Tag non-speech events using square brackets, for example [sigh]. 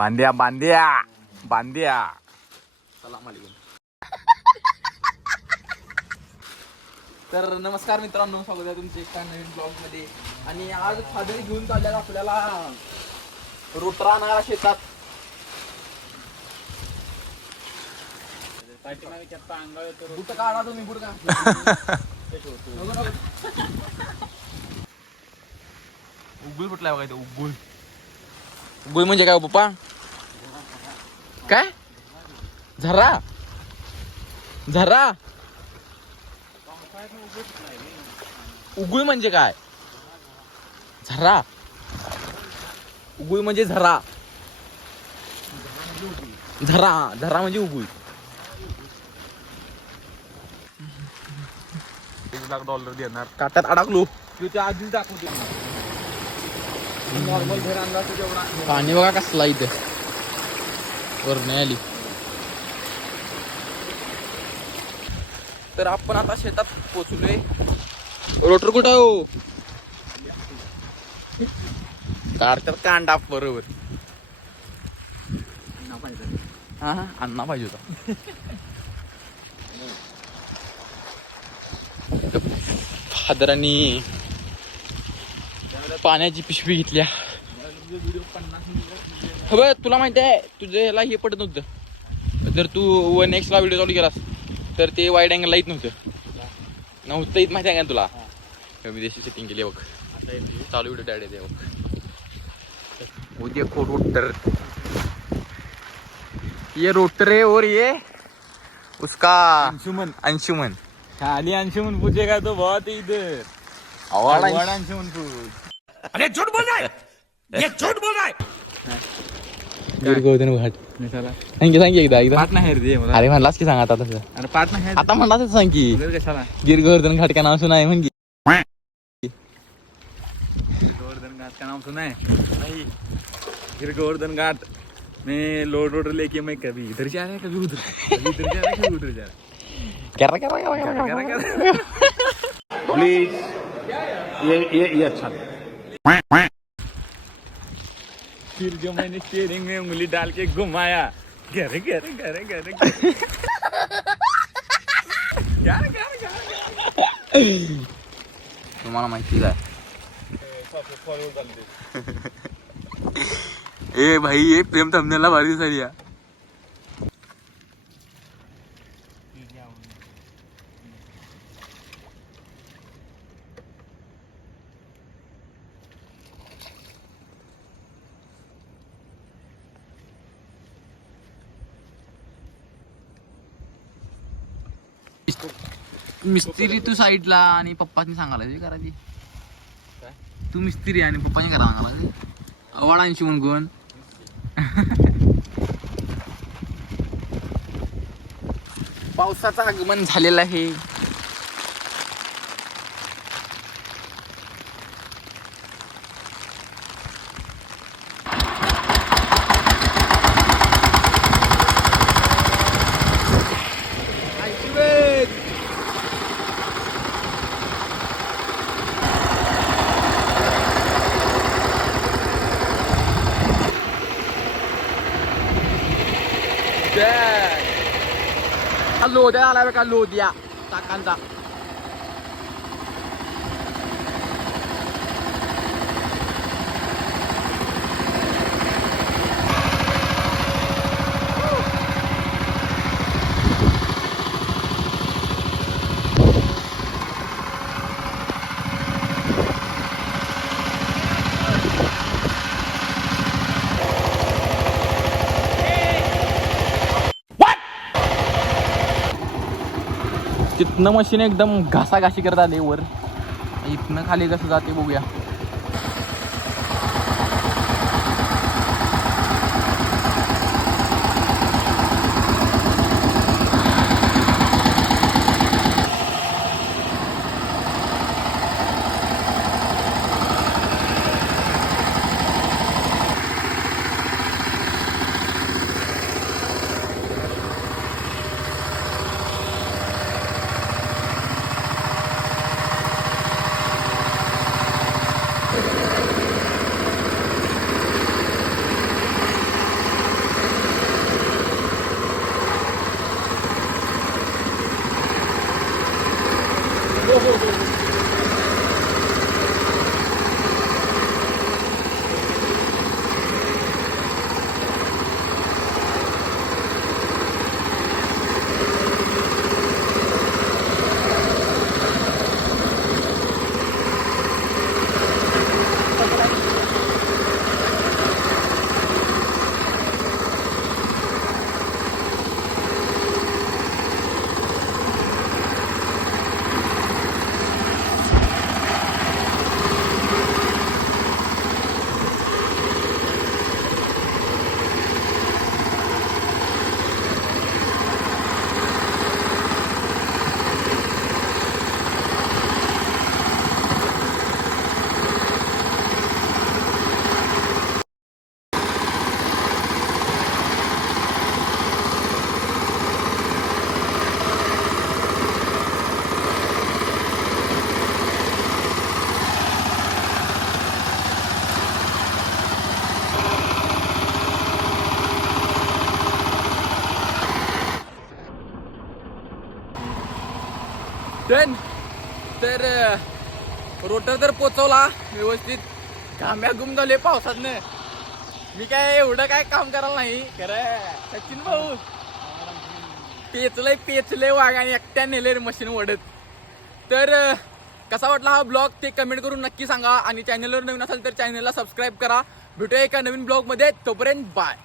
बांध्या बांध्या बांध्या सलाम वालेकुम तर नमस्कार मित्रांनो स्वागत आहे तुमचे एका नवीन ब्लॉगमध्ये आणि आज फादर घेऊन चालल्यात आपल्याला रोटरा आणा शेतात. बुट काढा तुम्ही बुट का उगुल कुठला बघायचं उगुल. उगुल म्हणजे काय हो पप्पा? काय? झरा. झरा. उगुळ म्हणजे काय? झरा. उगुळ म्हणजे झरा. झरा हा, झरा म्हणजे उगुळ. एक लाख डॉलर देणार. काट्यात अडकलो. त्या आधी दाखवतो नॉर्मल पाणी बघा कसला इथं. वर नाही आली. तर आपण आता शेतात पोचलोय रोटर कुठं हो? काढतात कांडा बरोबर. हा हा अण्णा पाहिजे होता. फादरांनी पाण्याची पिशवी घेतल्या हो बघ तुला माहिती आहे तुझं ह्याला हे पडत नव्हतं. जर तू वन एक्सला व्हिडिओ चालू केलास तर ते वाईड अँगलला येत नव्हतं. नव्हतं येत माहिती आहे का तुला? हे मी देशी सेटिंग केली बघ. चालू व्हिडिओ डॅड येते बघ. वो देखो रोटर ये रोटर है और ये उसका अंशुमन. अंशुमन. खाली अंशुमन पूछेगा तो बहुत ही? इधर अवार्ड अवार्ड अंशुमन पूछ गिरगोवर्धन घाट कशाला सांग सांग एकदा एकदा। पाठ नाही रे मला अरे म्हणलास की सांग आता तसं अरे आता म्हणलास सांग की। कशाला गिर गोवर्धन घाट का नाव सुना है म्हणजे गोवर्धन घाट का नाम सुना है? नहीं। गोवर्धन घाट में लोड रोड लेके मैं कभी इधर जा रहा है कभी उधर कभी इधर जा रहा है कभी उधर जा रहा है। करा करा करा करा क्या क्या प्लीज़ ये ये ये अच्छा। फिर जो मैंने स्टीयरिंग में उंगली डाल के घुमाया। घरे घरे घरे घरे क्या क्या क्या क्या? तुम्हाला माहिती आहे [laughs] ए भाई ये प्रेम थंबनेला भारी दिसायली या. मिस्त्री तू साईडला आणि पप्पानी सांगायला तुझी करायची तू. मिस्त्री आणि पप्पाने करा सांगायला अवाडांशी म्हणून कोण? पावसाचं आगमन झालेलं आहे. กันรูดได้อะไรไปกันรูดเดียตักกันจ้ะ तिथनं मशीन एकदम घासाघाशी करत आले वर. इथनं खाली कसं जाते बघूया. 对对对。डन तर रोटर तर पोचवला व्यवस्थित. घाम्या गुम झाले पावसातनं. मी काय एवढं काय काम करायला नाही खरं. सचिन भाऊ. पेचलंय पेचलंय वाघाने एकट्या नेले मशीन ओढत. तर कसा वाटला हा ब्लॉग ते कमेंट करून नक्की सांगा. आणि चॅनलवर नवीन असेल तर चॅनलला सबस्क्राईब करा. भेटूया एका नवीन ब्लॉगमध्ये तोपर्यंत बाय